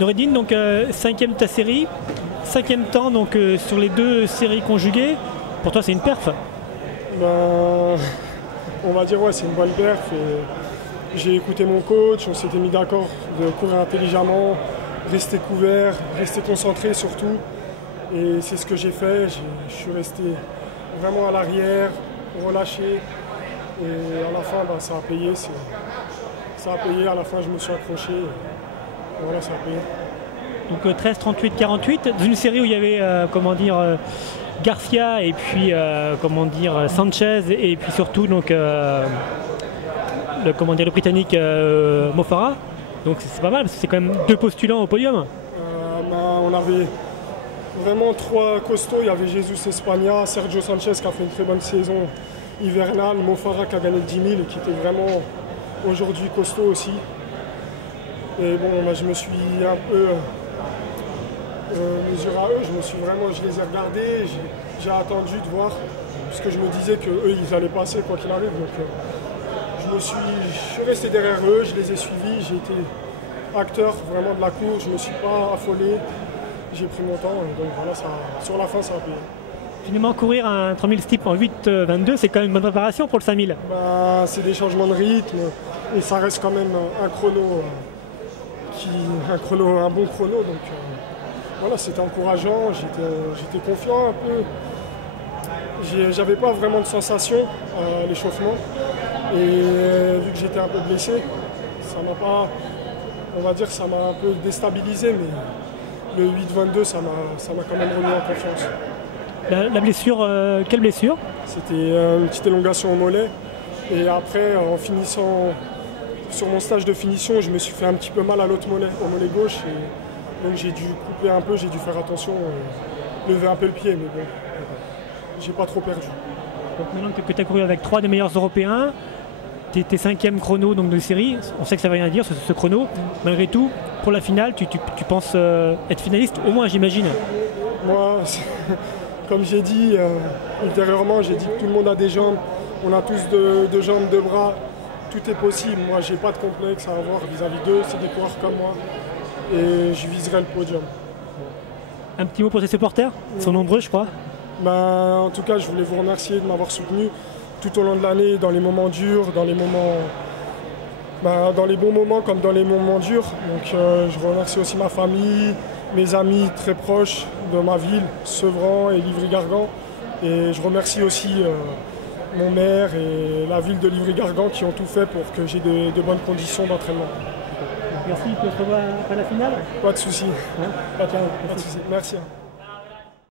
Noureddine, donc cinquième de ta série, cinquième temps donc sur les deux séries conjuguées. Pour toi, c'est une perf? Ben, on va dire ouais, c'est une bonne perf. J'ai écouté mon coach, on s'était mis d'accord de courir intelligemment, rester couvert, rester concentré surtout. Et c'est ce que j'ai fait. Je suis resté vraiment à l'arrière, relâché. Et à la fin, ben, ça a payé. Ça a payé. À la fin, je me suis accroché. Et voilà, ça a payé. Donc 13, 38, 48, dans une série où il y avait Garcia et puis Sanchez et puis surtout donc le Britannique Mo Farah. Donc c'est pas mal parce que c'est quand même deux postulants au podium. On avait vraiment trois costauds. Il y avait Jesus Espagna, Sergio Sanchez qui a fait une très bonne saison hivernale, Mo Farah qui a gagné le 10 000 et qui était vraiment aujourd'hui costaud aussi. Et bon, je me suis un peu mesuré à eux, je les ai regardés, j'ai attendu de voir, parce que je me disais qu'eux ils allaient passer quoi qu'il arrive. Donc je suis resté derrière eux, je les ai suivis, j'ai été acteur vraiment de la course, je ne me suis pas affolé, j'ai pris mon temps, et donc voilà, sur la fin ça a payé. Finalement, courir un 3000 steep en 8,22, c'est quand même une bonne préparation pour le 5000. C'est des changements de rythme, et ça reste quand même un chrono, un bon chrono, donc voilà, c'était encourageant, j'étais confiant un peu. J'avais pas vraiment de sensation à l'échauffement, et vu que j'étais un peu blessé, ça m'a pas, on va dire, ça m'a un peu déstabilisé, mais le 8,22, ça m'a quand même remis en confiance. La blessure, quelle blessure? C'était une petite élongation au mollet, et après, en finissant sur mon stage de finition, je me suis fait un petit peu mal à l'autre mollet, au mollet gauche, et donc j'ai dû couper un peu, j'ai dû faire attention, lever un peu le pied, mais bon, j'ai pas trop perdu. Donc maintenant que tu as couru avec trois des meilleurs Européens, tu es cinquième chrono donc, de série, on sait que ça ne veut rien dire ce chrono, malgré tout, pour la finale, tu penses être finaliste, au moins j'imagine? Moi, comme j'ai dit ultérieurement, j'ai dit que tout le monde a des jambes, on a tous deux jambes, deux bras, tout est possible. Moi, j'ai pas de complexe à avoir vis-à-vis d'eux, c'est des coureurs comme moi, et je viserai le podium. Un petit mot pour tes supporters? Ils sont nombreux, je crois. En tout cas, je voulais vous remercier de m'avoir soutenu tout au long de l'année, dans les moments durs, dans les bons moments comme dans les moments durs. Donc, je remercie aussi ma famille, mes amis très proches de ma ville, Sevran et Livry-Gargan. Et je remercie aussi mon maire et la ville de Livry-Gargan qui ont tout fait pour que j'ai de bonnes conditions d'entraînement. Merci, tu te revois à la finale? Pas de souci. Hein? Pas de souci. Merci.